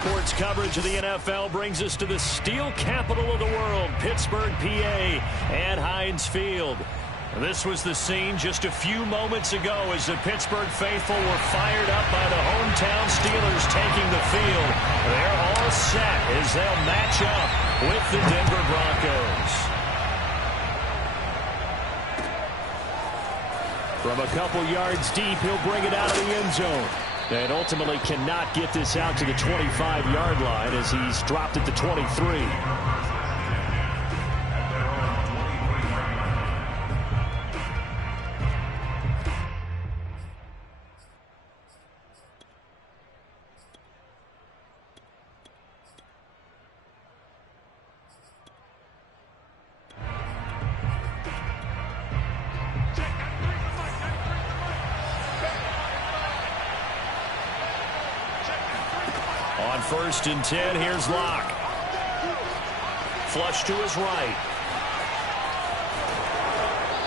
sports coverage of the NFL brings us to the steel capital of the world, Pittsburgh, PA, at Heinz Field. This was the scene just a few moments ago as the Pittsburgh faithful were fired up by the hometown Steelers taking the field. They're all set as they'll match up with the Denver Broncos. From a couple yards deep, he'll bring it out of the end zone. And ultimately cannot get this out to the 25-yard line as he's dropped at the 23. On 1st and 10, here's Locke. Flush to his right.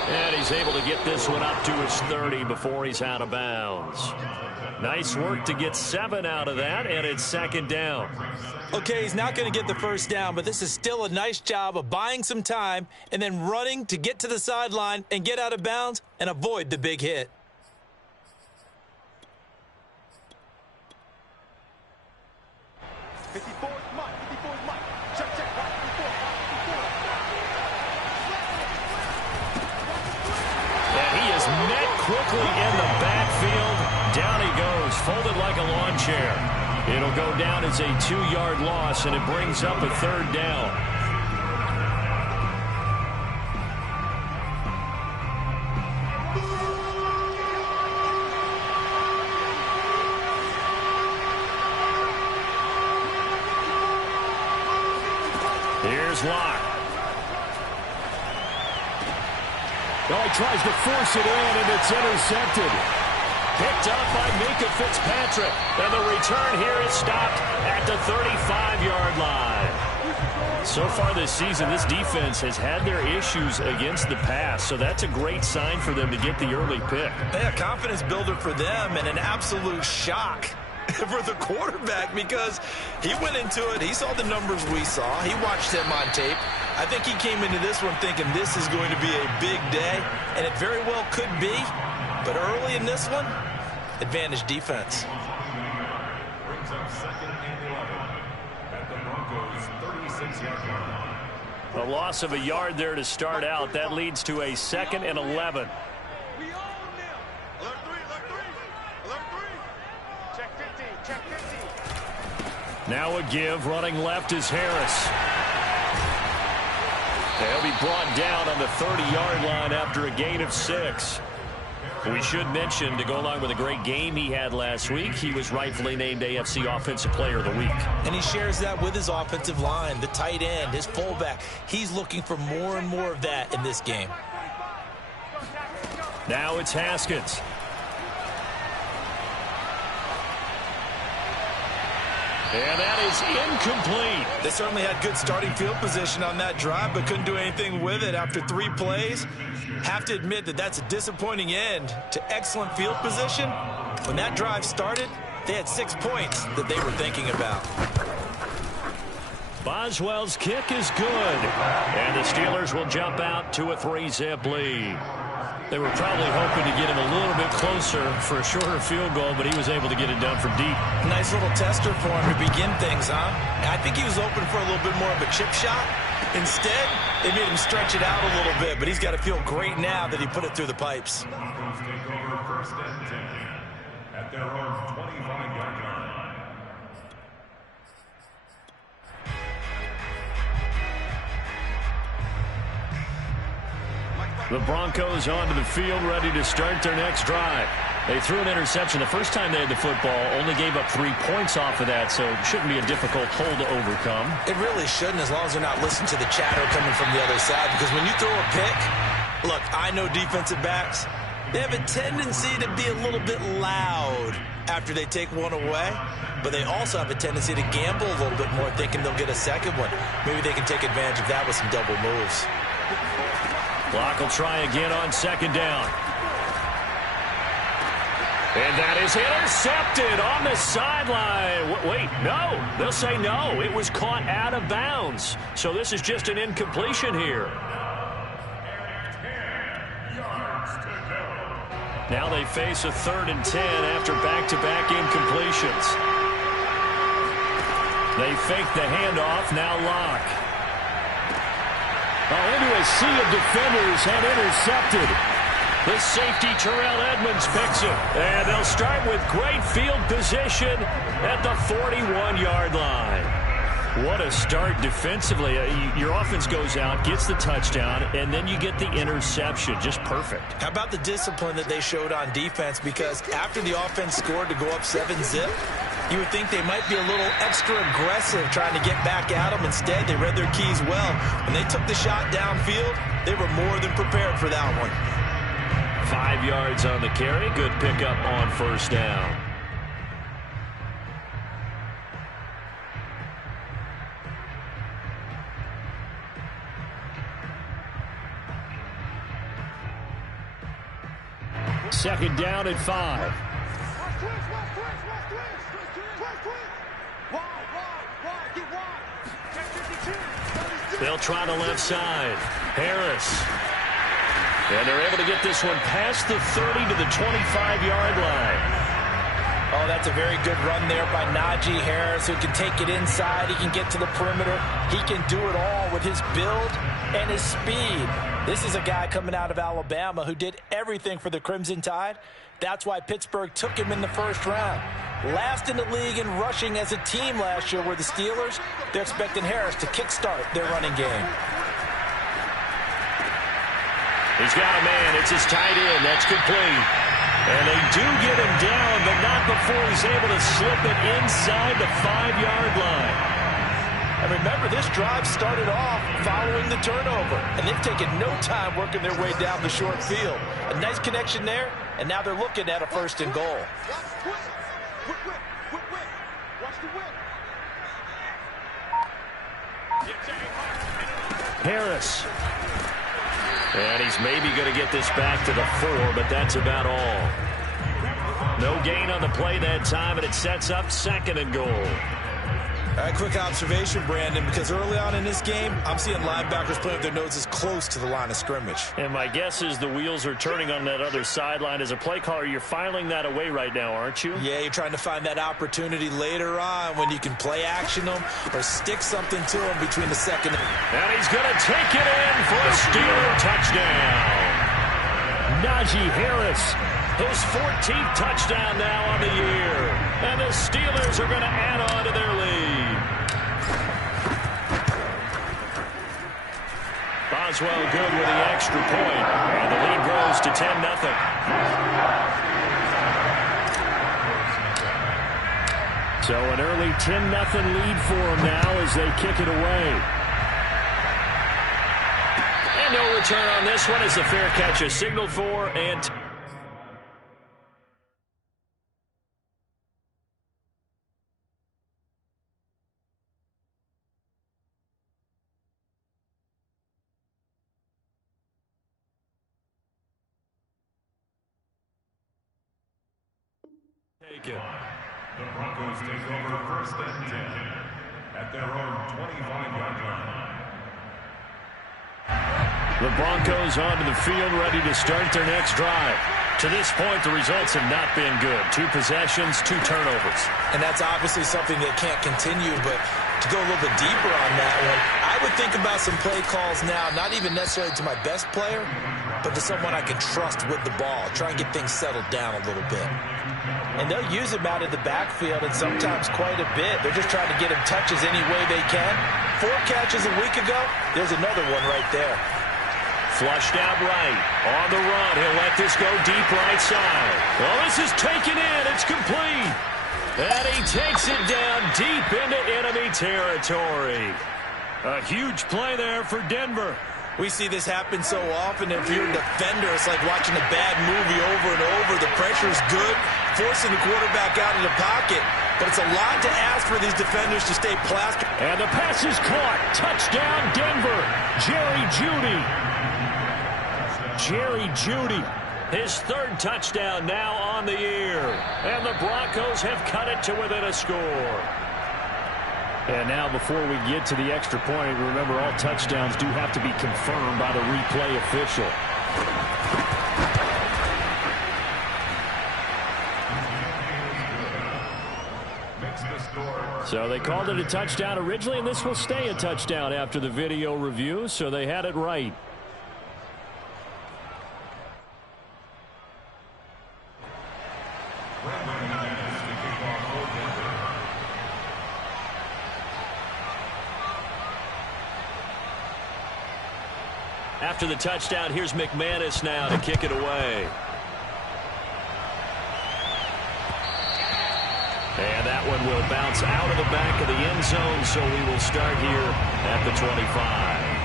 And he's able to get this one up to his 30 before he's out of bounds. Nice work to get 7 out of that, and it's 2nd down. Okay, he's not going to get the 1st down, but this is still a nice job of buying some time and then running to get to the sideline and get out of bounds and avoid the big hit. Quickly in the backfield. Down he goes, folded like a lawn chair. It'll go down as a 2-yard loss, and it brings up a 3rd down. Here's Locke. Oh, he tries to force it in, and it's intercepted. Picked up by Minkah Fitzpatrick. And the return here is stopped at the 35-yard line. So far this season, this defense has had their issues against the pass, so that's a great sign for them to get the early pick. Yeah, confidence builder for them and an absolute shock for the quarterback because he went into it. He saw the numbers we saw. He watched him on tape. I think he came into this one thinking this is going to be a big day, and it very well could be. But early in this one, advantage defense. Brings up 2nd and 11 at the Broncos' 36-yard line. A loss of a yard there to start out. That leads to a 2nd and 11. Now a give. Running left is Harris. They'll be brought down on the 30-yard line after a gain of 6. We should mention, to go along with a great game he had last week, he was rightfully named AFC Offensive Player of the Week. And he shares that with his offensive line, the tight end, his fullback. He's looking for more and more of that in this game. Now it's Haskins. And that is incomplete. They certainly had good starting field position on that drive, but couldn't do anything with it after 3 plays. Have to admit that that's a disappointing end to excellent field position. When that drive started, they had 6 points that they were thinking about. Boswell's kick is good. And the Steelers will jump out to a 3-zip lead. They were probably hoping to get him a little bit closer for a shorter field goal, but he was able to get it done from deep. Nice little tester for him to begin things, huh? I think he was open for a little bit more of a chip shot. Instead, they made him stretch it out a little bit, but he's got to feel great now that he put it through the pipes. Broncos take over 1st and 10 at their own 25-yard line. The Broncos onto the field, ready to start their next drive. They threw an interception the first time they had the football, only gave up 3 points off of that, so it shouldn't be a difficult hole to overcome. It really shouldn't, as long as they're not listening to the chatter coming from the other side, because when you throw a pick, look, I know defensive backs, they have a tendency to be a little bit loud after they take one away, but they also have a tendency to gamble a little bit more, thinking they'll get a second one. Maybe they can take advantage of that with some double moves. Clock will try again on 2nd down. And that is intercepted on the sideline. Wait, no. They'll say no. It was caught out of bounds. So this is just an incompletion here. Now they face a 3rd and 10 after back-to-back incompletions. They fake the handoff, now Locke. Into a sea of defenders and intercepted. The safety, Terrell Edmonds, picks him. And they'll start with great field position at the 41-yard line. What a start defensively. Your offense goes out, gets the touchdown, and then you get the interception. Just perfect. How about the discipline that they showed on defense? Because after the offense scored to go up 7-zip, you would think they might be a little extra aggressive trying to get back at them. Instead, they read their keys well. When they took the shot downfield, they were more than prepared for that one. 5 yards on the carry. Good pickup on 1st down. Second down and 5. They'll try the left side. Harris. And they're able to get this one past the 30 to the 25-yard line. Oh, that's a very good run there by Najee Harris, who can take it inside. He can get to the perimeter. He can do it all with his build and his speed. This is a guy coming out of Alabama who did everything for the Crimson Tide. That's why Pittsburgh took him in the 1st round. Last in the league in rushing as a team last year were the Steelers. They're expecting Harris to kickstart their running game. He's got a man. It's his tight end. That's complete. And they do get him down, but not before he's able to slip it inside the 5-yard line. And remember, this drive started off following the turnover, and they've taken no time working their way down the short field. A nice connection there, and now they're looking at a 1st and goal. Harris. And he's maybe going to get this back to the 4, but that's about all. No gain on the play that time, and it sets up 2nd and goal. A quick observation, Brandon, because early on in this game, I'm seeing linebackers playing with their noses close to the line of scrimmage. And my guess is the wheels are turning on that other sideline. As a play caller, you're filing that away right now, aren't you? Yeah, you're trying to find that opportunity later on when you can play action them or stick something to them between the 2nd. And he's going to take it in for a Steeler touchdown. Najee Harris, his 14th touchdown now on the year. And the Steelers are going to add on to their lead. Boswell good with the extra point. And the lead grows to 10-0. So an early 10-0 lead for them now as they kick it away. And no return on this one as the fair catch is signaled for. And taken. The Broncos take over 1st and 10 at their own 25-yard line. the Broncos onto the field, ready to start their next drive. To this point, the results have not been good. 2 possessions, 2 turnovers. And that's obviously something that can't continue, but to go a little bit deeper on that one, I would think about some play calls now, not even necessarily to my best player, but to someone I can trust with the ball. Try and get things settled down a little bit. And they'll use him out of the backfield, and sometimes quite a bit. They're just trying to get him touches any way they can. 4 catches a week ago, there's another one right there. Flushed out right. On the run. He'll let this go deep right side. Well, this is taken in. It's complete. And he takes it down deep into enemy territory. A huge play there for Denver. We see this happen so often. If you're a defender, it's like watching a bad movie over and over. The pressure's good, forcing the quarterback out of the pocket. But it's a lot to ask for these defenders to stay plastered. And the pass is caught. Touchdown, Denver. Jerry Jeudy. His third touchdown now on the year. And the Broncos have cut it to within a score. And now before we get to the extra point, remember all touchdowns do have to be confirmed by the replay official. So they called it a touchdown originally, and this will stay a touchdown after the video review, so they had it right. After the touchdown, here's McManus now to kick it away. And that one will bounce out of the back of the end zone, so we will start here at the 25.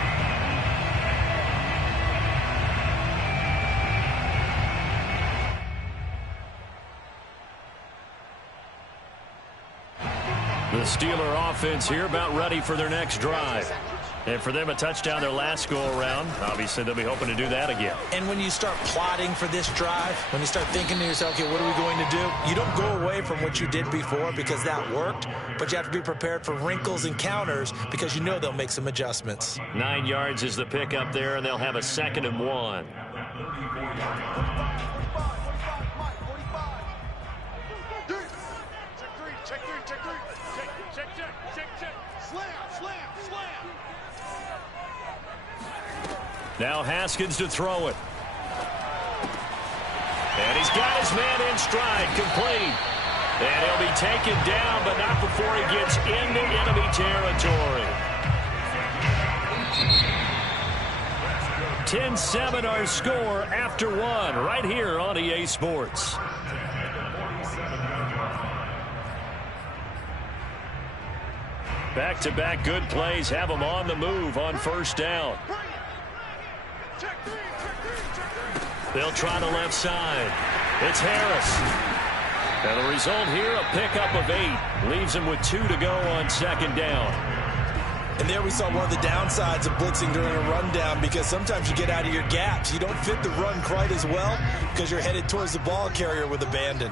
The Steeler offense here about ready for their next drive. And for them, a touchdown their last go-around. Obviously, they'll be hoping to do that again. And when you start plotting for this drive, when you start thinking to yourself, okay, what are we going to do? You don't go away from what you did before because that worked, but you have to be prepared for wrinkles and counters because you know they'll make some adjustments. 9 yards is the pickup there, and they'll have a 2nd and 1. Now Haskins to throw it. And he's got his man in stride, complete. And he'll be taken down, but not before he gets into enemy territory. 10-7 our score after 1 right here on EA Sports. Back-to-back good plays have them on the move on first down. They'll try the left side. It's Harris. And the result here, a pickup of 8. Leaves him with 2 to go on 2nd down. And there we saw one of the downsides of blitzing during a rundown because sometimes you get out of your gaps. You don't fit the run quite as well because you're headed towards the ball carrier with abandon.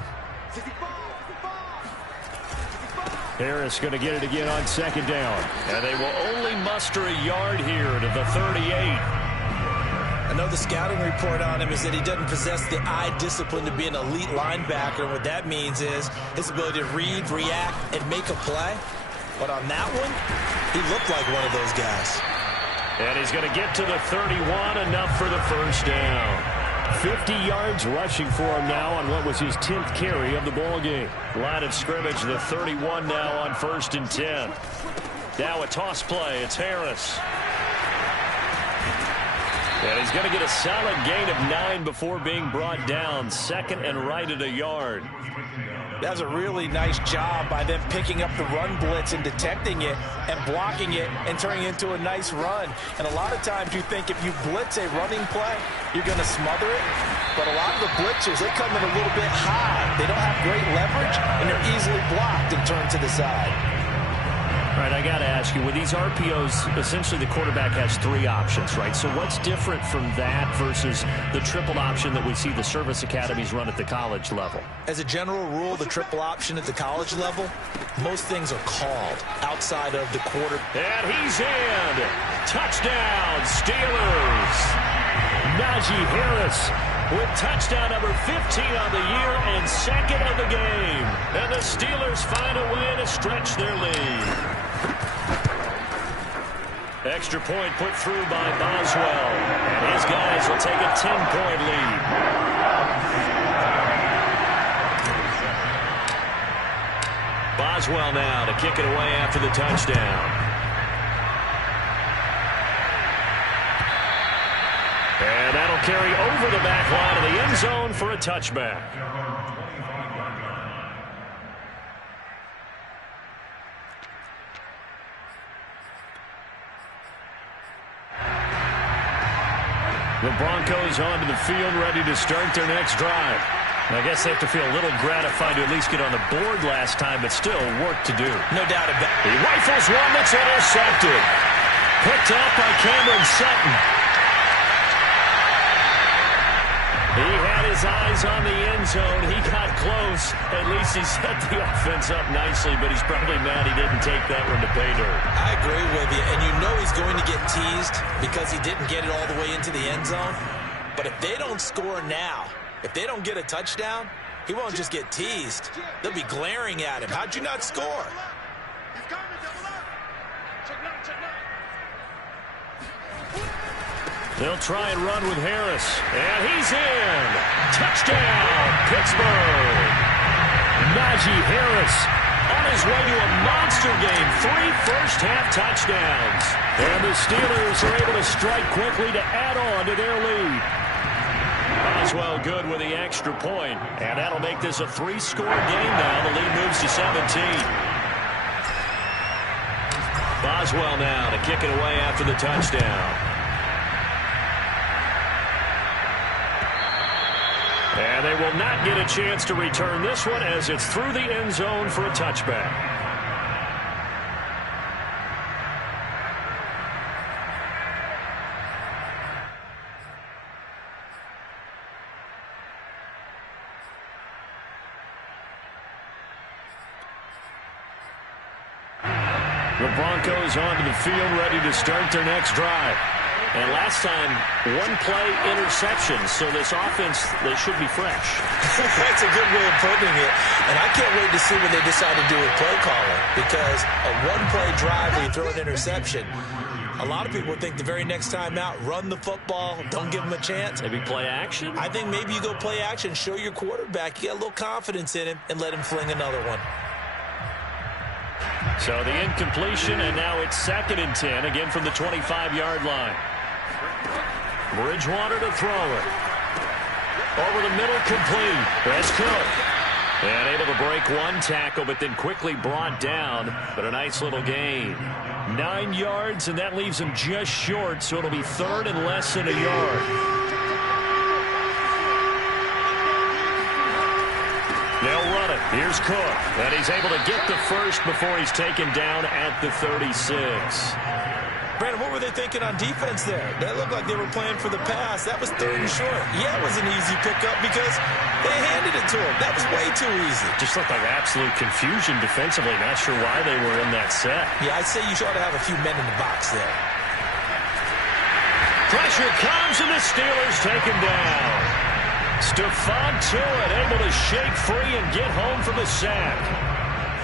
Harris going to get it again on 2nd down. And they will only muster a yard here to the 38. I know the scouting report on him is that he doesn't possess the eye discipline to be an elite linebacker. And what that means is his ability to read, react, and make a play. But on that one, he looked like one of those guys. And he's going to get to the 31, enough for the first down. 50 yards rushing for him now on what was his 10th carry of the ball game. Line of scrimmage, the 31 now on 1st and 10. Now a toss play. It's Harris. And he's going to get a solid gain of 9 before being brought down. 2nd and right at a yard. That was a really nice job by them picking up the run blitz and detecting it and blocking it and turning it into a nice run. And a lot of times you think if you blitz a running play, you're going to smother it. But a lot of the blitzers, they come in a little bit high. They don't have great leverage, and they're easily blocked and turned to the side. All right, I got to ask you, with these RPOs, essentially the quarterback has 3 options, right? So what's different from that versus the triple option that we see the service academies run at the college level? As a general rule, the triple option at the college level, most things are called outside of the quarter. And he's in. Touchdown, Steelers. Najee Harris with touchdown number 15 on the year and 2nd of the game. And the Steelers find a way to stretch their lead. Extra point put through by Boswell. And his guys will take a 10-point lead. Boswell now to kick it away after the touchdown. And that'll carry over the back line of the end zone for a touchback. The Broncos onto the field, ready to start their next drive. I guess they have to feel a little gratified to at least get on the board last time, but still work to do. No doubt about it. He rifles one that's intercepted. Picked up by Cameron Sutton. He had his eyes on the end zone. He got close. At least he set the offense up nicely, but he's probably mad he didn't take that one to pay dirt. I agree with you, and you know he's going to get teased because he didn't get it all the way into the end zone. But if they don't score now, if they don't get a touchdown, he won't just get teased. They'll be glaring at him. How'd you not score? They'll try and run with Harris. And he's in. Touchdown, Pittsburgh. Najee Harris on his way to a monster game. 3 first-half touchdowns. And the Steelers are able to strike quickly to add on to their lead. Boswell good with the extra point. And that'll make this a 3-score game now. The lead moves to 17. Boswell now to kick it away after the touchdown. And they will not get a chance to return this one as it's through the end zone for a touchback. The Broncos onto the field ready to start their next drive. And last time, 1-play interception, so this offense, they should be fresh. That's a good way of putting it. And I can't wait to see what they decide to do with play calling, because a 1-play drive where you throw an interception, a lot of people think the very next time out, run the football, don't give them a chance. Maybe play action? I think maybe you go play action, show your quarterback, you got a little confidence in him, and let him fling another one. So the incompletion, and now it's 2nd and 10, again from the 25-yard line. Bridgewater to throw it. Over the middle, complete. That's Cook. And able to break one tackle, but then quickly brought down. But a nice little gain. 9 yards, and that leaves him just short, so it'll be 3rd and less than a yard. They'll run it. Here's Cook. And he's able to get the first before he's taken down at the 36. Brandon, what were they thinking on defense there? That looked like they were playing for the pass. That was 3rd and short. Yeah, it was an easy pickup because they handed it to him. That was way too easy. Just looked like absolute confusion defensively. Not sure why they were in that set. Yeah, I'd say you ought to have a few men in the box there. Pressure comes, and the Steelers take him down. Stephon Tuitt able to shake free and get home from the sack.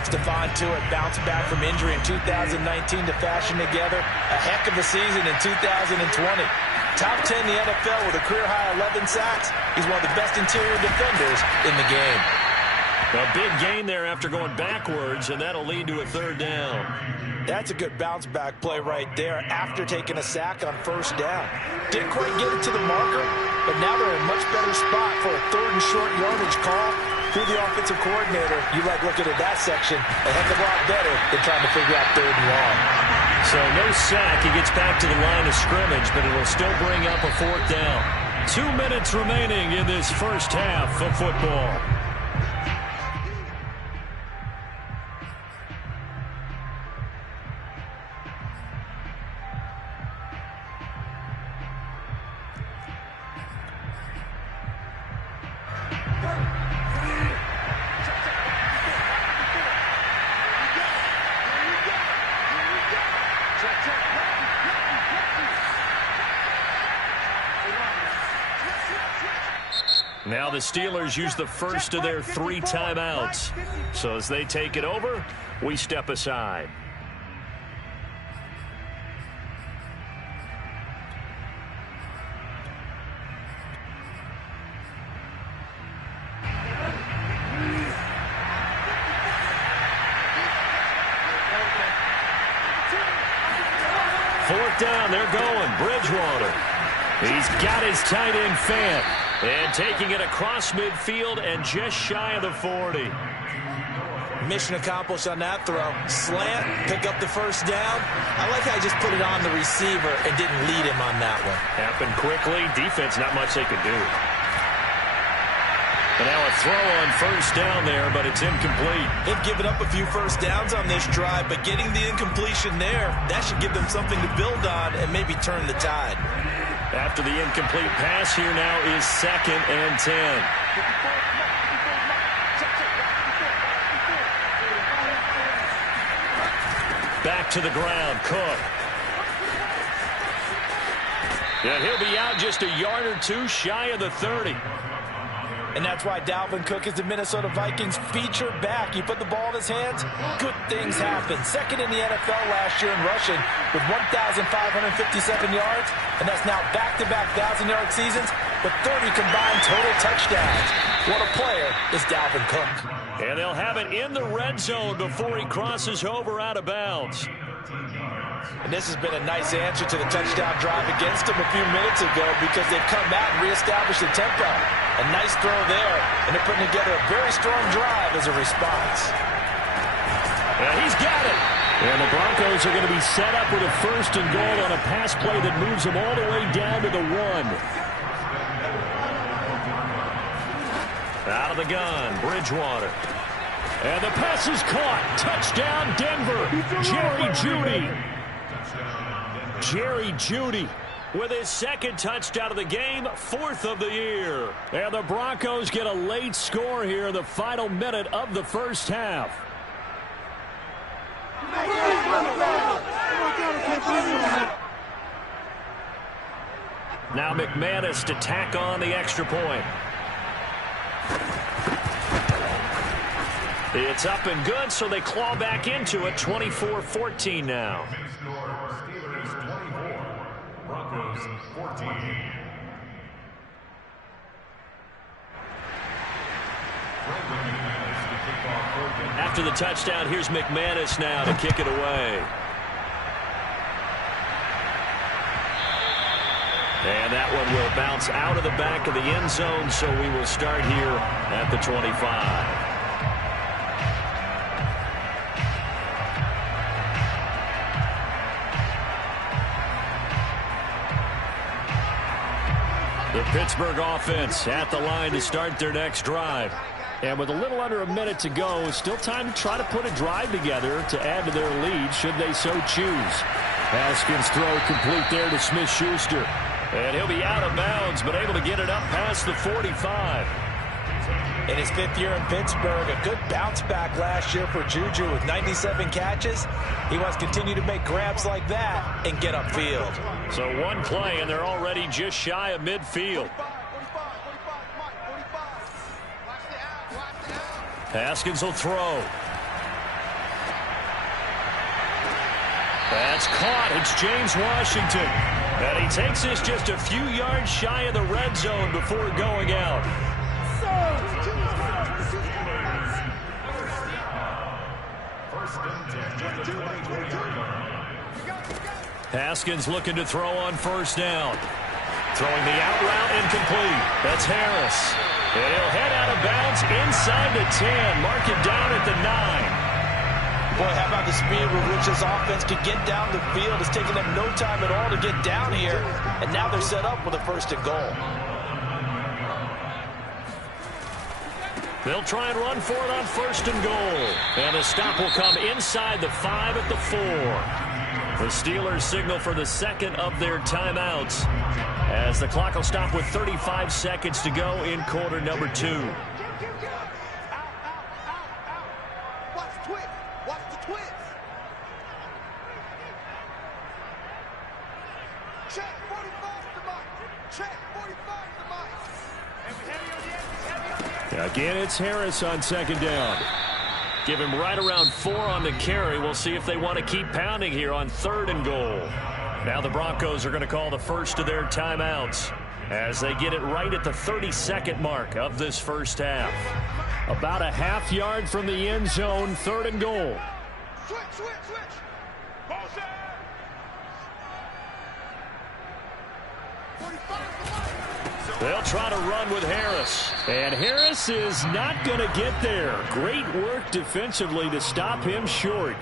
Stephon Tuitt bounced back from injury in 2019 to fashion together a heck of a season in 2020. Top 10 in the NFL with a career-high 11 sacks. He's one of the best interior defenders in the game. A big gain there after going backwards, and that'll lead to a 3rd down. That's a good bounce-back play right there after taking a sack on 1st down. Didn't quite get it to the marker, but now they're in a much better spot for a 3rd and short yardage call. Through the offensive coordinator, you like looking at that section a heck of a lot better than trying to figure out 3rd and long. So no sack. He gets back to the line of scrimmage, but it'll still bring up a 4th down. 2 minutes remaining in this first half of football. Now the Steelers use the first of their 3 timeouts. So as they take it over, we step aside. Fourth down, they're going. Bridgewater. He's got his tight end Fant. And taking it across midfield and just shy of the 40. Mission accomplished on that throw. Slant, pick up the first down. I like how he just put it on the receiver and didn't lead him on that one. Happened quickly. Defense, not much they could do. And now a throw on first down there, but it's incomplete. They've given up a few first downs on this drive, but getting the incompletion there, that should give them something to build on and maybe turn the tide. After the incomplete pass, here now is 2nd and 10. Back to the ground, Cook. And he'll be out just a yard or two shy of the 30. And that's why Dalvin Cook is the Minnesota Vikings featured back. You put the ball in his hands, good things happen. 2nd in the NFL last year in rushing with 1,557 yards. And that's now back-to-back 1,000-yard seasons with 30 combined total touchdowns. What a player is Dalvin Cook. And they'll have it in the red zone before he crosses over out of bounds. And this has been a nice answer to the touchdown drive against them a few minutes ago because they've come out and reestablished the tempo. A nice throw there, and they're putting together a very strong drive as a response. And he's got it. And the Broncos are going to be set up with a 1st and goal on a pass play that moves them all the way down to the 1. Out of the gun, Bridgewater. And the pass is caught. Touchdown, Denver. Jerry Jeudy. Jerry Jeudy with his 2nd touchdown of the game, 4th of the year. And the Broncos get a late score here in the final minute of the first half. Now McManus to tack on the extra point. It's up and good, so they claw back into it. 24-14 now. Steelers 24, Broncos 14. After the touchdown, here's McManus now to kick it away. And that one will bounce out of the back of the end zone, so we will start here at the 25. The Pittsburgh offense at the line to start their next drive. And with a little under a minute to go, still time to try to put a drive together to add to their lead should they so choose. Haskins throw complete there to Smith-Schuster. And he'll be out of bounds, but able to get it up past the 45. In his 5th year in Pittsburgh, a good bounce back last year for Juju with 97 catches. He wants to continue to make grabs like that and get upfield. So one play, and they're already just shy of midfield. Haskins will throw. That's caught. It's James Washington. And he takes this just a few yards shy of the red zone before going out. Haskins looking to throw on 1st down. Throwing the out route incomplete. That's Harris. And he'll head out of bounds inside the 10. Mark it down at the 9. Boy, how about the speed with which this offense could get down the field? It's taken them no time at all to get down here. And now they're set up with a 1st and goal. They'll try and run for it on 1st and goal. And the stop will come inside the 5 at the 4. The Steelers signal for the 2nd of their timeouts as the clock will stop with 35 seconds to go in quarter number 2. Watch the twist. Watch the twist. Check 45 to Mike. Check 45 to Mike. Again, it's Harris on 2nd down. Give him right around 4 on the carry. We'll see if they want to keep pounding here on 3rd and goal. Now the Broncos are going to call the first of their timeouts as they get it right at the 32nd mark of this first half. About a half yard from the end zone, 3rd and goal. Switch, switch, switch. Motion. 45 to Mike. They'll try to run with Harris. And Harris is not going to get there. Great work defensively to stop him short.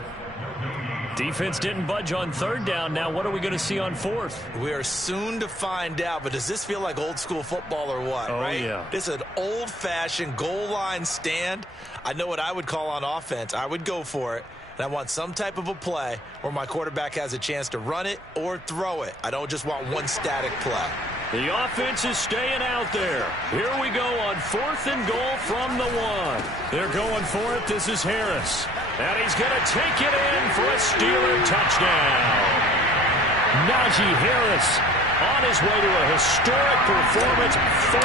Defense didn't budge on 3rd down. Now what are we going to see on 4th? We are soon to find out, but does this feel like old school football or what? Oh, right? Yeah. This is an old-fashioned goal line stand. I know what I would call on offense. I would go for it. And I want some type of a play where my quarterback has a chance to run it or throw it. I don't just want one static play. The offense is staying out there. Here we go on 4th and goal from the 1. They're going for it. This is Harris. And he's going to take it in for a Steeler touchdown. Najee Harris on his way to a historic performance. 4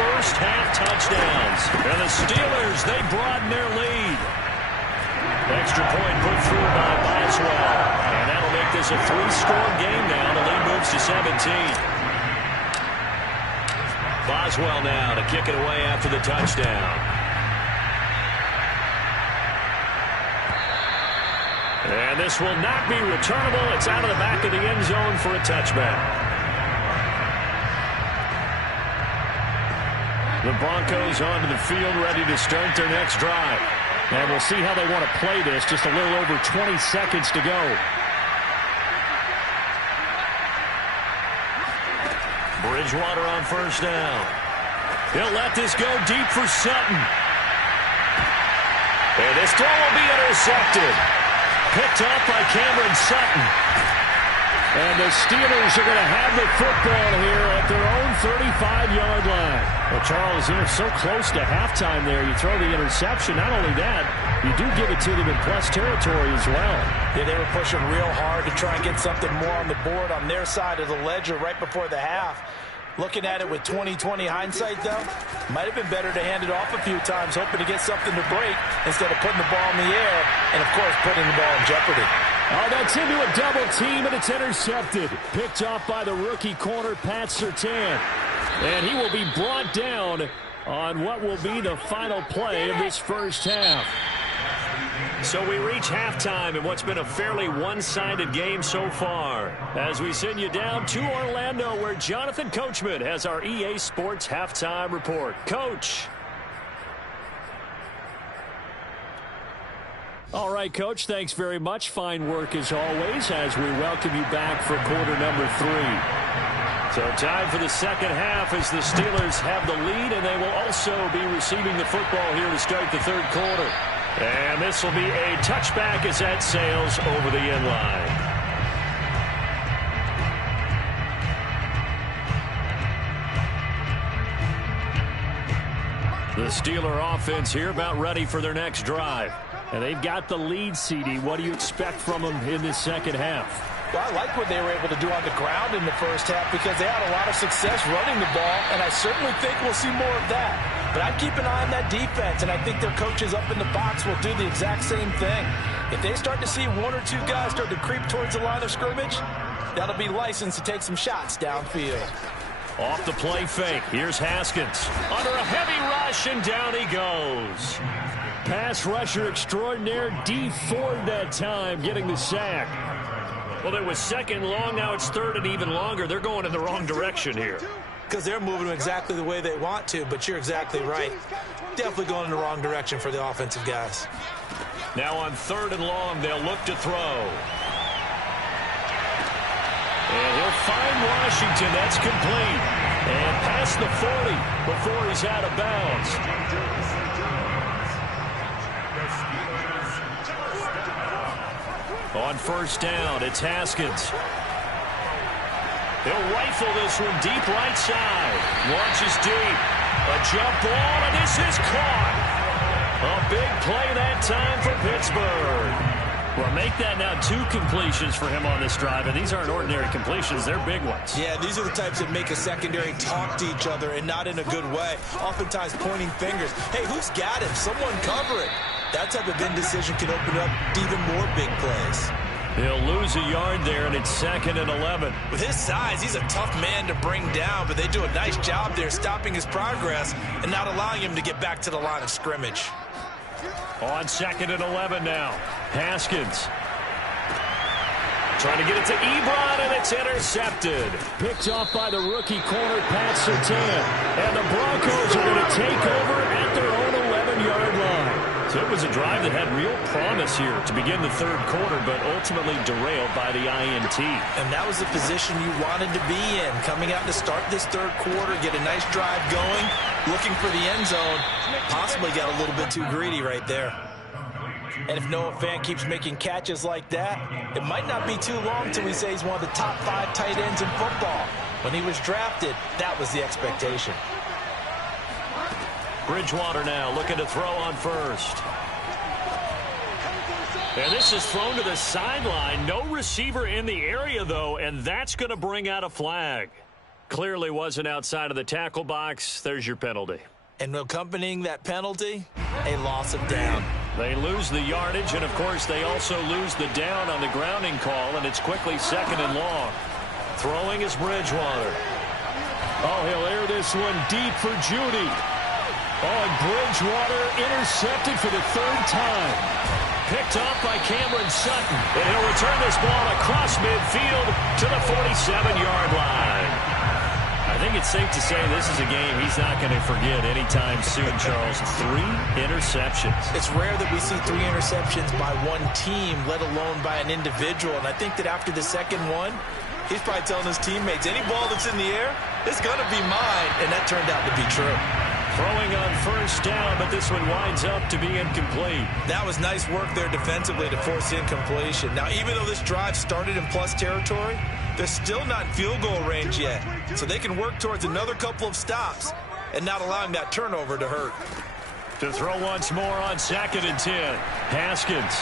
first-half touchdowns. And the Steelers, they broaden their lead. Extra point put through by Boswell. And that'll make this a 3-score game now. The lead moves to 17. Boswell now to kick it away after the touchdown. And this will not be returnable. It's out of the back of the end zone for a touchback. The Broncos onto the field ready to start their next drive. And we'll see how they want to play this. Just a little over 20 seconds to go. Bridgewater on first down. He'll let this go deep for Sutton. And this throw will be intercepted. Picked off by Cameron Sutton. And the Steelers are going to have the football here at their own 35-yard line. Well, Charles, they're so close to halftime there. You throw the interception. Not only that, you do give it to them in plus territory as well. Yeah, they were pushing real hard to try and get something more on the board on their side of the ledger right before the half. Looking at it with 20/20 hindsight, though, might have been better to hand it off a few times, hoping to get something to break instead of putting the ball in the air and, of course, putting the ball in jeopardy. Oh, that's into a double team, and it's intercepted. Picked off by the rookie corner, Pat Surtain. And he will be brought down on what will be the final play of this first half. So we reach halftime in what's been a fairly one-sided game so far. As we send you down to Orlando, where Jonathan Coachman has our EA Sports halftime report. Coach. All right, Coach, thanks very much. Fine work as always as we welcome you back for quarter number 3. So time for the second half as the Steelers have the lead, and they will also be receiving the football here to start the third quarter. And this will be a touchback as that sails over the end line. The Steeler offense here about ready for their next drive. And they've got the lead, CD. What do you expect from them in this second half? Well, I like what they were able to do on the ground in the first half because they had a lot of success running the ball, and I certainly think we'll see more of that. But I'd keep an eye on that defense, and I think their coaches up in the box will do the exact same thing. If they start to see 1 or 2 guys start to creep towards the line of scrimmage, that'll be licensed to take some shots downfield. Off the play fake. Here's Haskins. Under a heavy rush, and down he goes. Pass rusher extraordinaire, D Ford that time, getting the sack. Well, it was second long. Now it's third and even longer. They're going in the wrong direction here. Because they're moving exactly the way they want to, but you're exactly right. Definitely going in the wrong direction for the offensive guys. Now on third and long, they'll look to throw. And he'll find Washington. That's complete. And past the 40 before he's out of bounds. On first down, it's Haskins. He'll rifle this one deep right side. Launches deep. A jump ball, and this is caught. A big play that time for Pittsburgh. Well, make that now 2 completions for him on this drive, and these aren't ordinary completions. They're big ones. Yeah, these are the types that make a secondary talk to each other, and not in a good way. Oftentimes pointing fingers. Hey, who's got him? Someone cover it. That type of indecision can open up even more big plays. He'll lose a yard there, and it's 2nd and 11. With his size, he's a tough man to bring down, but they do a nice job there stopping his progress and not allowing him to get back to the line of scrimmage. On 2nd and 11 now. Haskins. Trying to get it to Ebron, and it's intercepted. Picked off by the rookie corner, Pat Surtain. And the Broncos are going to take over at their own 11-yard line. So it was a drive that had real promise here to begin the third quarter, but ultimately derailed by the INT. And that was the position you wanted to be in. Coming out to start this third quarter, get a nice drive going, looking for the end zone. Possibly got a little bit too greedy right there. And if Noah Fant keeps making catches like that, it might not be too long till we say he's one of the top 5 tight ends in football. When he was drafted, that was the expectation. Bridgewater now looking to throw on first. And this is thrown to the sideline. No receiver in the area, though, and that's going to bring out a flag. Clearly wasn't outside of the tackle box. There's your penalty. And accompanying that penalty, a loss of down. They lose the yardage, and, of course, they also lose the down on the grounding call, and it's quickly 2nd and long. Throwing is Bridgewater. Oh, he'll air this one deep for Judy. Oh, and Bridgewater intercepted for the 3rd time. Picked off by Cameron Sutton. And he'll return this ball across midfield to the 47-yard line. I think it's safe to say this is a game he's not going to forget anytime soon, Charles. 3 interceptions. It's rare that we see 3 interceptions by one team, let alone by an individual. And I think that after the second one, he's probably telling his teammates, any ball that's in the air, it's going to be mine. And that turned out to be true. Throwing on first down, but this one winds up to be incomplete. That was nice work there defensively to force incompletion. Now, even though this drive started in plus territory, they're still not in field goal range yet. So they can work towards another couple of stops and not allowing that turnover to hurt. To throw once more on 2nd and 10. Haskins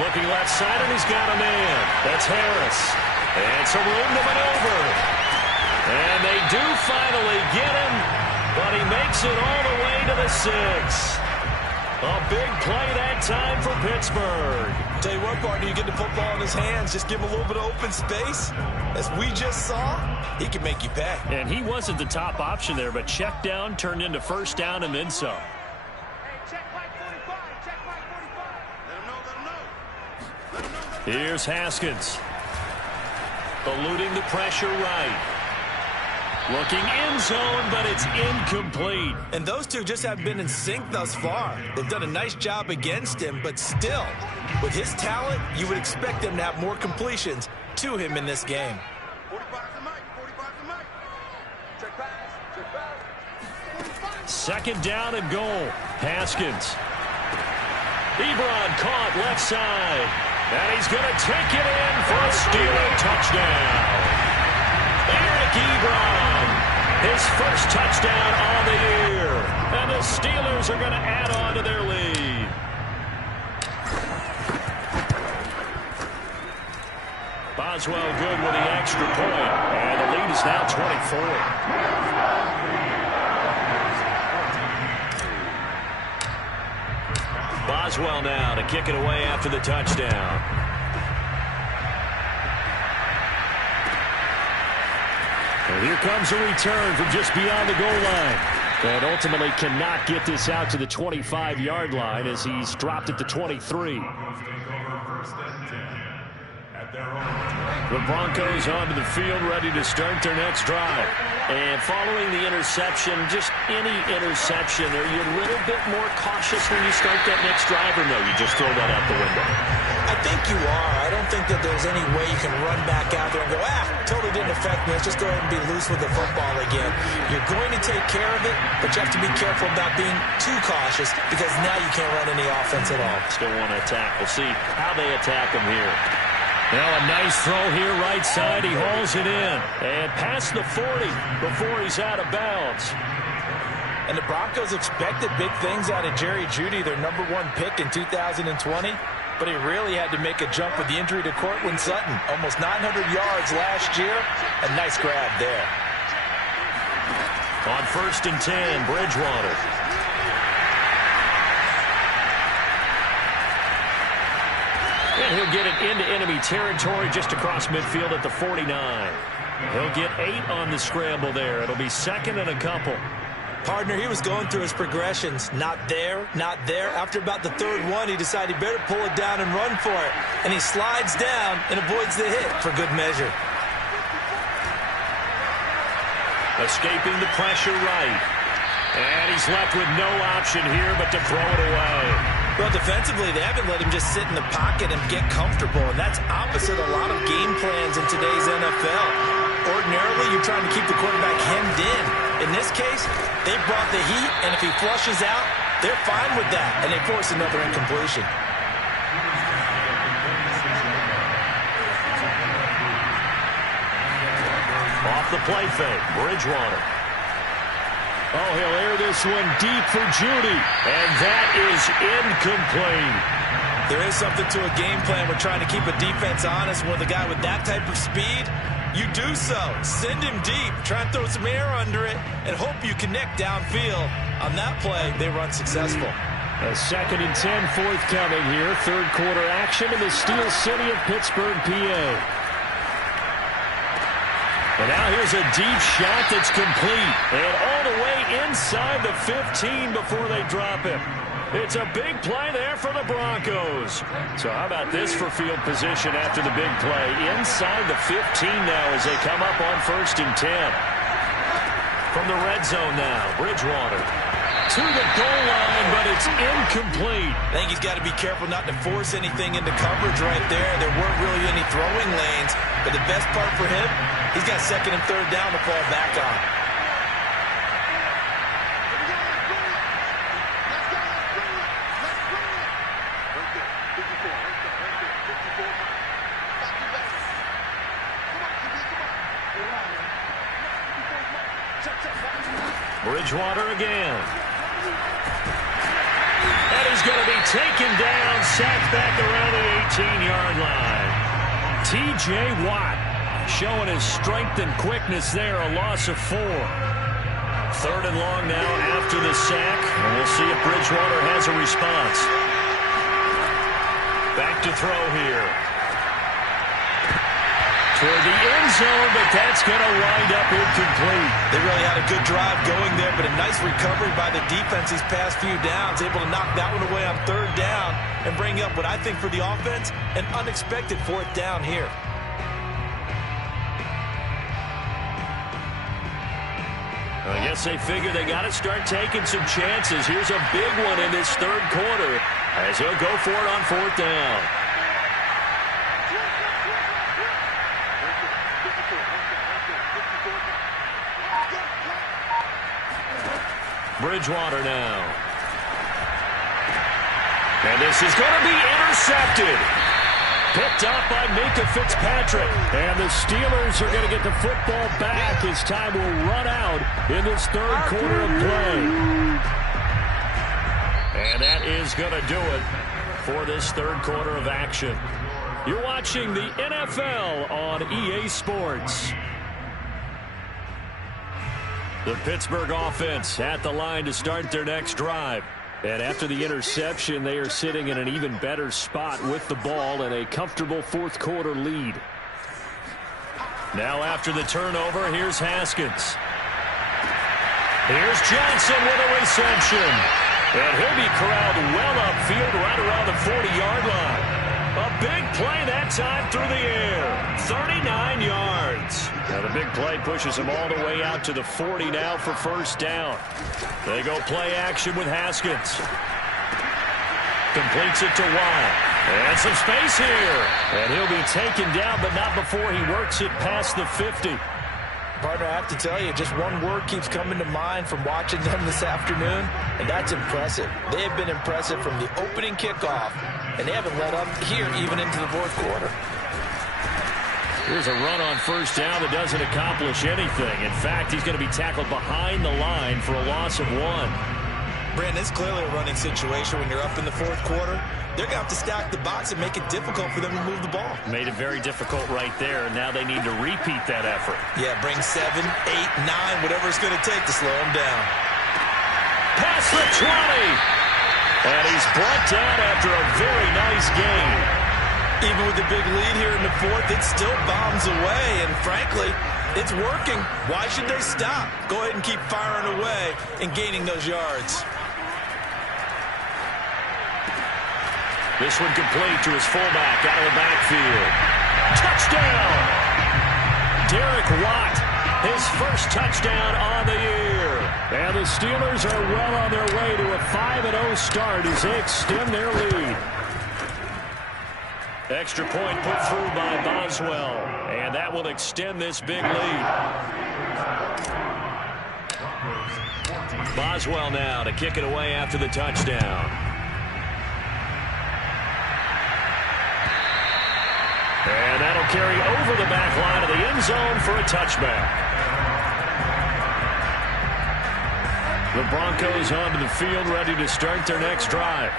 looking left side, and he's got a man. That's Harris. And some room to maneuver. And they do finally get him, but he makes it all the way to the 6. A big play that time for Pittsburgh. Tell you what, partner, you get the football in his hands, just give him a little bit of open space. As we just saw, he can make you pay. And he wasn't the top option there, but check down turned into first down and then some. Hey, check Mike 45. Check Mike 45. Let him know. Let him know. Here's Haskins. Eluding the pressure right. Looking end zone, but it's incomplete. And those two just haven't been in sync thus far. They've done a nice job against him, but still, with his talent, you would expect them to have more completions to him in this game. 45 to Mike. 45 to Mike. Check pass. Check pass. 2nd down and goal. Haskins. Ebron caught left side. And he's going to take it in for a Steeler touchdown. Eric Ebron, his first touchdown on the year. And the Steelers are going to add on to their lead. Boswell good with the extra point. And the lead is now 24. Boswell now to kick it away after the touchdown. And here comes a return from just beyond the goal line. And ultimately cannot get this out to the 25-yard line as he's dropped at the 23. The Broncos onto the field, ready to start their next drive. And following the interception, just any interception, are you a little bit more cautious when you start that next drive, or no, you just throw that out the window? I think you are. I don't think that there's any way you can run back out there and go, totally didn't affect me. Let's just go ahead and be loose with the football again. You're going to take care of it, but you have to be careful about being too cautious because now you can't run any offense at all. Still want to attack. We'll see how they attack him here. Now a nice throw here right side. He hauls it in. And past the 40 before he's out of bounds. And the Broncos expected big things out of Jerry Jeudy, their #1 pick in 2020. But he really had to make a jump with the injury to Cortland Sutton. Almost 900 yards last year. A nice grab there. On 1st and 10, Bridgewater. And he'll get it into enemy territory just across midfield at the 49. He'll get 8 on the scramble there. It'll be 2nd and a couple. Partner, he was going through his progressions. Not there, not there. After about the 3rd one, he decided he better pull it down and run for it. And he slides down and avoids the hit for good measure. Escaping the pressure right. And he's left with no option here but to throw it away. Well, defensively, they haven't let him just sit in the pocket and get comfortable, and that's opposite a lot of game plans in today's NFL. Ordinarily, you're trying to keep the quarterback hemmed in. In this case, they brought the heat, and if he flushes out, They're fine with that, and they force another incompletion. Off the play fake, Bridgewater. Oh, he'll air this one deep for Judy, and that is incomplete. There is something to a game plan with trying to keep a defense honest. With a guy with that type of speed, you do so. Send him deep. Try and throw some air under it and hope you connect downfield. On that play, they run successful. A 2nd and 10, fourth coming here. Third quarter action in the Steel City of Pittsburgh, PA. And now here's a deep shot that's complete. And all the way inside the 15 before they drop him. It's a big play there for the Broncos. So how about this for field position after the big play? Inside the 15 now as they come up on 1st and 10. From the red zone now, Bridgewater to the goal line, but it's incomplete. I think he's got to be careful not to force anything into coverage right there. There weren't really any throwing lanes, but the best part for him, he's got 2nd and 3rd down to fall back on. Bridgewater again. And he's going to be taken down, sacked back around the 18-yard line. T.J. Watt showing his strength and quickness there, a loss of 4. 3rd and long now after the sack, and we'll see if Bridgewater has a response. Back to throw here. Toward the end zone, but that's going to wind up incomplete. They really had a good drive going there, but a nice recovery by the defense these past few downs, able to knock that one away on 3rd down and bring up what I think for the offense, an unexpected 4th down here. I guess they figure they got to start taking some chances. Here's a big one in this 3rd quarter as he'll go for it on 4th down. Bridgewater now. And this is going to be intercepted. Picked up by Minka Fitzpatrick. And the Steelers are going to get the football back as time will run out in this 3rd quarter of play. And that is going to do it for this 3rd quarter of action. You're watching the NFL on EA Sports. The Pittsburgh offense at the line to start their next drive. And after the interception, they are sitting in an even better spot with the ball and a comfortable 4th quarter lead. Now after the turnover, here's Haskins. Here's Johnson with a reception. And he'll be corralled well upfield right around the 40-yard line. A big play that time through the air. 39 yards. Now the big play pushes him all the way out to the 40 now for 1st down. They go play action with Haskins. Completes it to Watt. And some space here. And he'll be taken down, but not before he works it past the 50. Partner, I have to tell you, just one word keeps coming to mind from watching them this afternoon, and that's impressive. They have been impressive from the opening kickoff, and they haven't let up here even into the 4th quarter. Here's a run on 1st down that doesn't accomplish anything. In fact, he's going to be tackled behind the line for a loss of 1. Brandon, it's clearly a running situation when you're up in the 4th quarter. They're going to have to stack the box and make it difficult for them to move the ball. Made it very difficult right there, and now they need to repeat that effort. Yeah, bring 7, 8, 9, whatever it's going to take to slow them down. Past the 20. And he's brought down after a very nice game. Even with the big lead here in the 4th, it still bombs away, and frankly, it's working. Why should they stop? Go ahead and keep firing away and gaining those yards. This one complete to his fullback out of the backfield. Touchdown! Derek Watt, his first touchdown on the year. And the Steelers are well on their way to a 5-0 start as they extend their lead. Extra point put through by Boswell. And that will extend this big lead. Boswell now to kick it away after the touchdown. And that'll carry over the back line of the end zone for a touchback. The Broncos onto the field ready to start their next drive.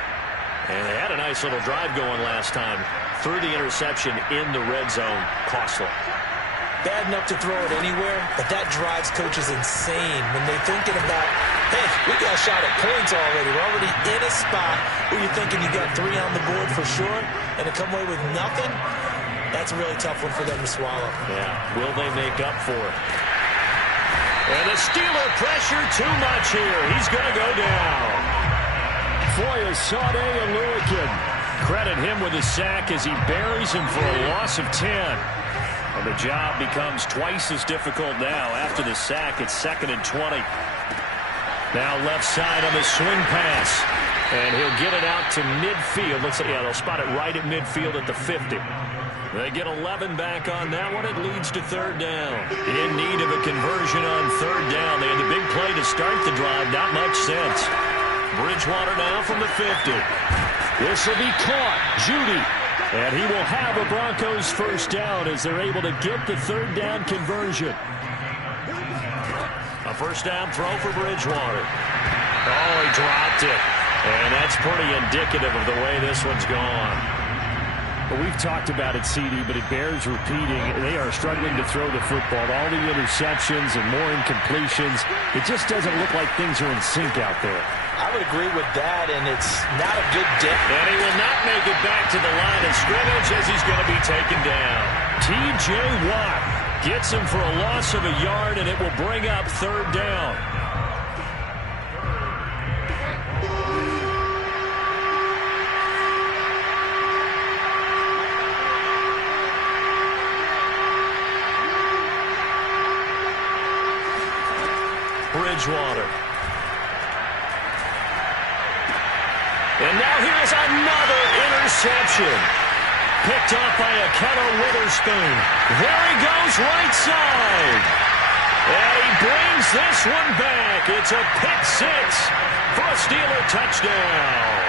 And they had a nice little drive going last time. Threw the interception in the red zone. Costly. Bad enough to throw it anywhere, but that drives coaches insane when they're thinking about, hey, we got a shot at points already. We're already in a spot where you're thinking you got 3 on the board for sure, and to come away with nothing, that's a really tough one for them to swallow. Yeah, will they make up for it? And the Steeler pressure too much here. He's going to go down. Foyer, Sade, and Lurikin. Credit him with a sack as he buries him for a loss of 10. And the job becomes twice as difficult now. After the sack, it's 2nd and 20. Now left side on the swing pass. And he'll get it out to midfield. Looks like, yeah, they'll spot it right at midfield at the 50. They get 11 back on that one. It leads to 3rd down. In need of a conversion on 3rd down. They had the big play to start the drive. Not much sense. Bridgewater now from the 50. This will be caught. Judy. And he will have a Broncos first down as they're able to get the 3rd down conversion. A first down throw for Bridgewater. Oh, he dropped it. And that's pretty indicative of the way this one's gone. Well, we've talked about it, CD, but it bears repeating. They are struggling to throw the football. All the interceptions and more incompletions. It just doesn't look like things are in sync out there. I would agree with that, and it's not a good dip. And he will not make it back to the line of scrimmage as he's going to be taken down. T.J. Watt gets him for a loss of a yard, and it will bring up 3rd down. Bridgewater. And now here's another interception. Picked off by Akello Witherspoon. There he goes, right side. And he brings this one back. It's a pick 6 for a Steeler touchdown.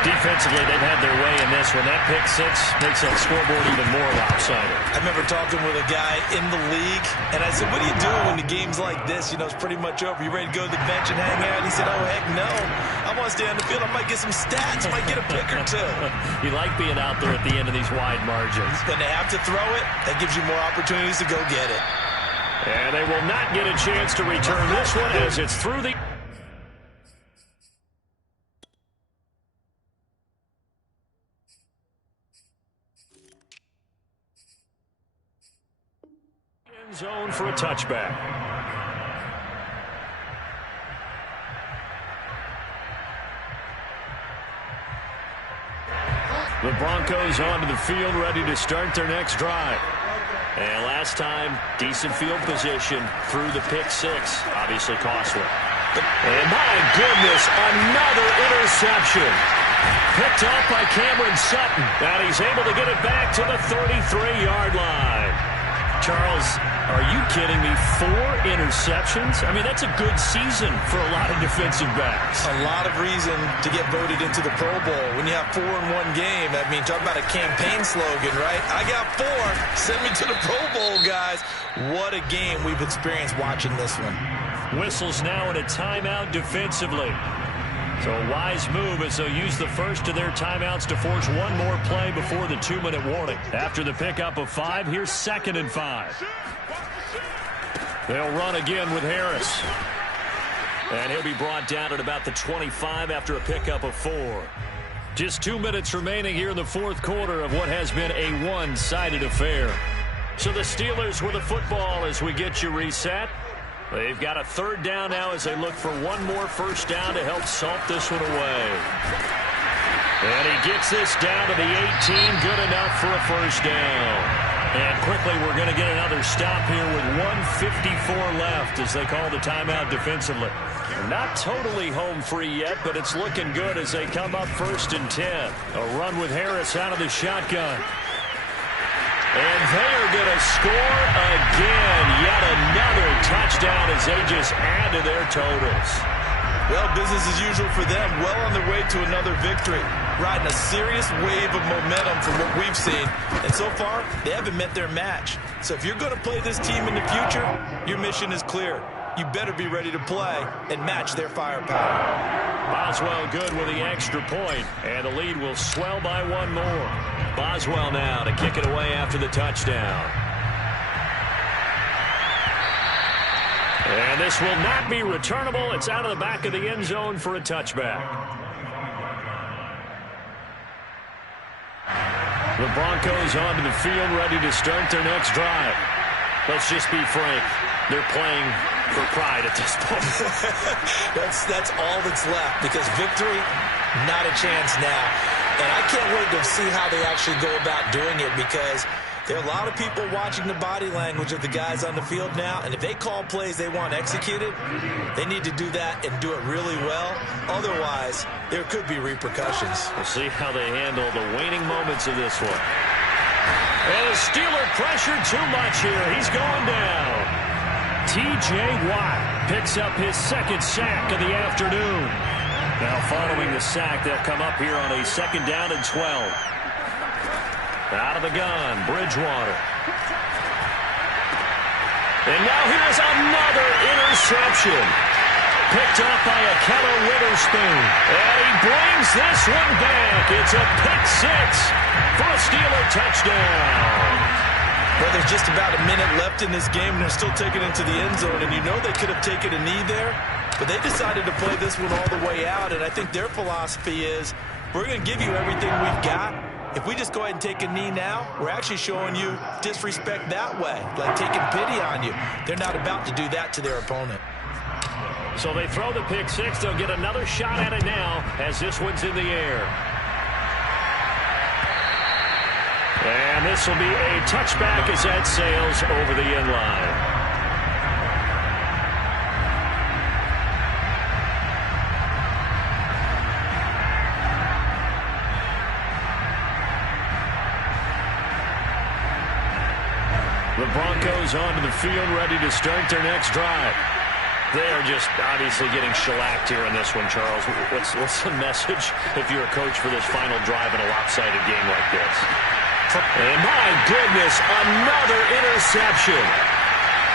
Defensively, they've had their way in this one. That pick 6 makes that scoreboard even more lopsided. I remember talking with a guy in the league, and I said, what do you do when the game's like this? You know, it's pretty much over. You ready to go to the bench and hang out? He said, oh, heck no. I want to stay on the field. I might get some stats. I might get a pick or 2. You like being out there at the end of these wide margins. When they have to throw it, that gives you more opportunities to go get it. And they will not get a chance to return this one as it's through the zone for a touchback. The Broncos onto the field ready to start their next drive. And last time, decent field position through the pick 6. Obviously costly. And my goodness, another interception. Picked off by Cameron Sutton. And he's able to get it back to the 33-yard line. Charles, are you kidding me? 4 interceptions? I mean, that's a good season for a lot of defensive backs. A lot of reason to get voted into the Pro Bowl. When you have 4 in one game, I mean, talk about a campaign slogan, right? I got 4. Send me to the Pro Bowl, guys. What a game we've experienced watching this one. Whistles now in a timeout defensively. So a wise move as they'll use the first of their timeouts to force one more play before the 2-minute warning. After the pickup of 5, here's 2nd and 5. They'll run again with Harris. And he'll be brought down at about the 25 after a pickup of 4. Just 2 minutes remaining here in the 4th quarter of what has been a one-sided affair. So the Steelers with the football as we get you reset. They've got a 3rd down now as they look for one more first down to help salt this one away. And he gets this down to the 18. Good enough for a first down. And quickly we're going to get another stop here with 1:54 left as they call the timeout defensively. Not totally home free yet, but it's looking good as they come up 1st and 10. A run with Harris out of the shotgun. And they are going to score again. Yet another touchdown as they just add to their totals. Well, business as usual for them. Well on their way to another victory. Riding a serious wave of momentum from what we've seen. And so far, they haven't met their match. So if you're going to play this team in the future, your mission is clear. You better be ready to play and match their firepower. Boswell good with the extra point, and the lead will swell by one more. Boswell now to kick it away after the touchdown. And this will not be returnable. It's out of the back of the end zone for a touchback. The Broncos onto the field, ready to start their next drive. Let's just be frank. They're playing for pride at this point. That's all that's left, because victory, not a chance now. And I can't wait to see how they actually go about doing it, because there are a lot of people watching the body language of the guys on the field now, and if they call plays they want executed, they need to do that and do it really well. Otherwise, there could be repercussions. We'll see how they handle the waning moments of this one. And the Steeler pressure too much here. He's going down. T.J. Watt picks up his second sack of the afternoon. Now following the sack, they'll come up here on a 2nd down and 12. Out of the gun, Bridgewater. And now here's another interception. Picked up by Akello Witherspoon. And he brings this one back. It's a pick six for a Steeler touchdown. Well, there's just about a minute left in this game, and they're still taking it to the end zone. And you know they could have taken a knee there, but they decided to play this one all the way out. And I think their philosophy is, we're going to give you everything we've got. If we just go ahead and take a knee now, we're actually showing you disrespect that way, like taking pity on you. They're not about to do that to their opponent. So they throw the pick six. They'll get another shot at it now as this one's in the air. And this will be a touchback as that sails over the end line. The Broncos onto the field, ready to start their next drive. They are just obviously getting shellacked here in this one, Charles. What's the message if you're a coach for this final drive in a lopsided game like this? And my goodness, another interception.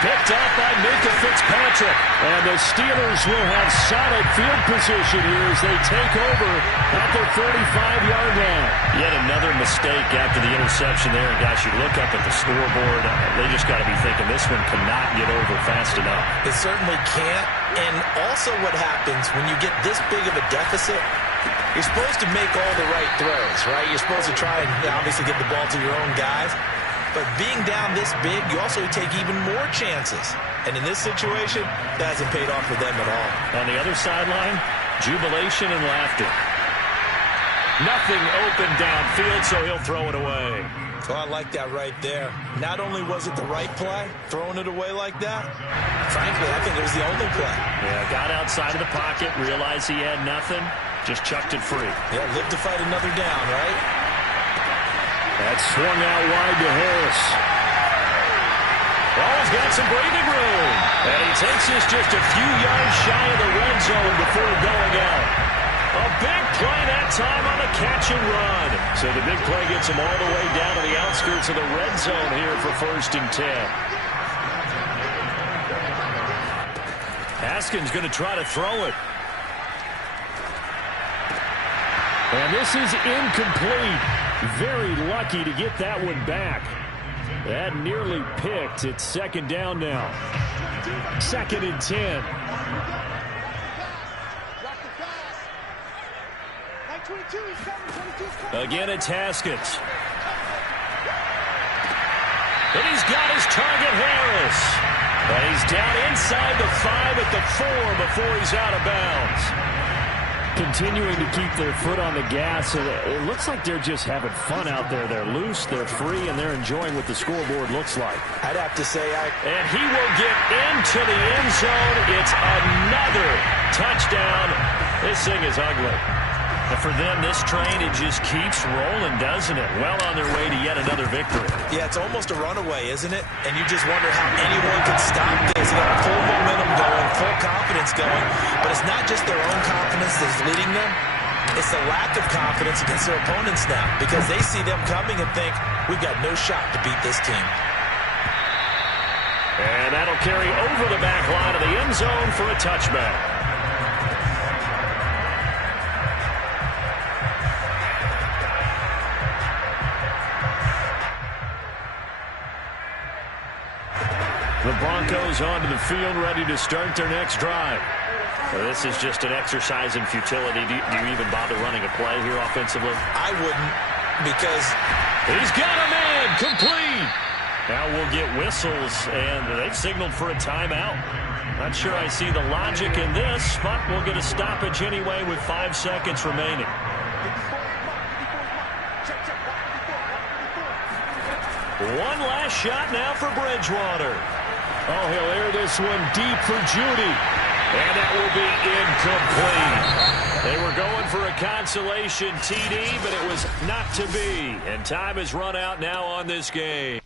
Picked up by Minka Fitzpatrick. And the Steelers will have solid field position here as they take over at their 35-yard line. Yet another mistake after the interception there. And guys, you look up at the scoreboard, they just got to be thinking this one cannot get over fast enough. It certainly can't. And also what happens when you get this big of a deficit, you're supposed to make all the right throws, right? You're supposed to try and obviously get the ball to your own guys. But being down this big, you also take even more chances. And in this situation, that hasn't paid off for them at all. On the other sideline, jubilation and laughter. Nothing open downfield, so he'll throw it away. Oh, I like that right there. Not only was it the right play, throwing it away like that, frankly, I think it was the only play. Yeah, got outside of the pocket, realized he had nothing, just chucked it free. Yeah, live to fight another down, right? That swung out wide to Harris. Oh, he's got some breathing room. And he takes this just a few yards shy of the red zone before going out. A big play that time on the catch and run. So the big play gets him all the way down to the outskirts of the red zone here for 1st and 10. Haskins going to try to throw it. And this is incomplete. Very lucky to get that one back. That nearly picked. It's 2nd down now. 2nd and 10. Again, it's Haskins. And he's got his target, Harris. And he's down inside the 5 at the 4 before he's out of bounds. Continuing to keep their foot on the gas. And it looks like they're just having fun out there. They're loose, they're free, and they're enjoying what the scoreboard looks like. I'd have to say And he will get into the end zone. It's another touchdown. This thing is ugly. And for them, this train, it just keeps rolling, doesn't it? Well on their way to yet another victory. Yeah, it's almost a runaway, isn't it? And you just wonder how anyone could stop this. They got full momentum going, full confidence going. But it's not just their own confidence that's leading them. It's the lack of confidence against their opponents now, because they see them coming and think, we've got no shot to beat this team. And that'll carry over the back line of the end zone for a touchback. The Broncos onto the field, ready to start their next drive. This is just an exercise in futility. Do you even bother running a play here offensively? I wouldn't, because he's got a man complete. Now we'll get whistles, and they've signaled for a timeout. Not sure I see the logic in this, but we'll get a stoppage anyway with 5 seconds remaining. One last shot now for Bridgewater. Oh, he'll air this one deep for Judy. And that will be incomplete. They were going for a consolation TD, but it was not to be. And time has run out now on this game.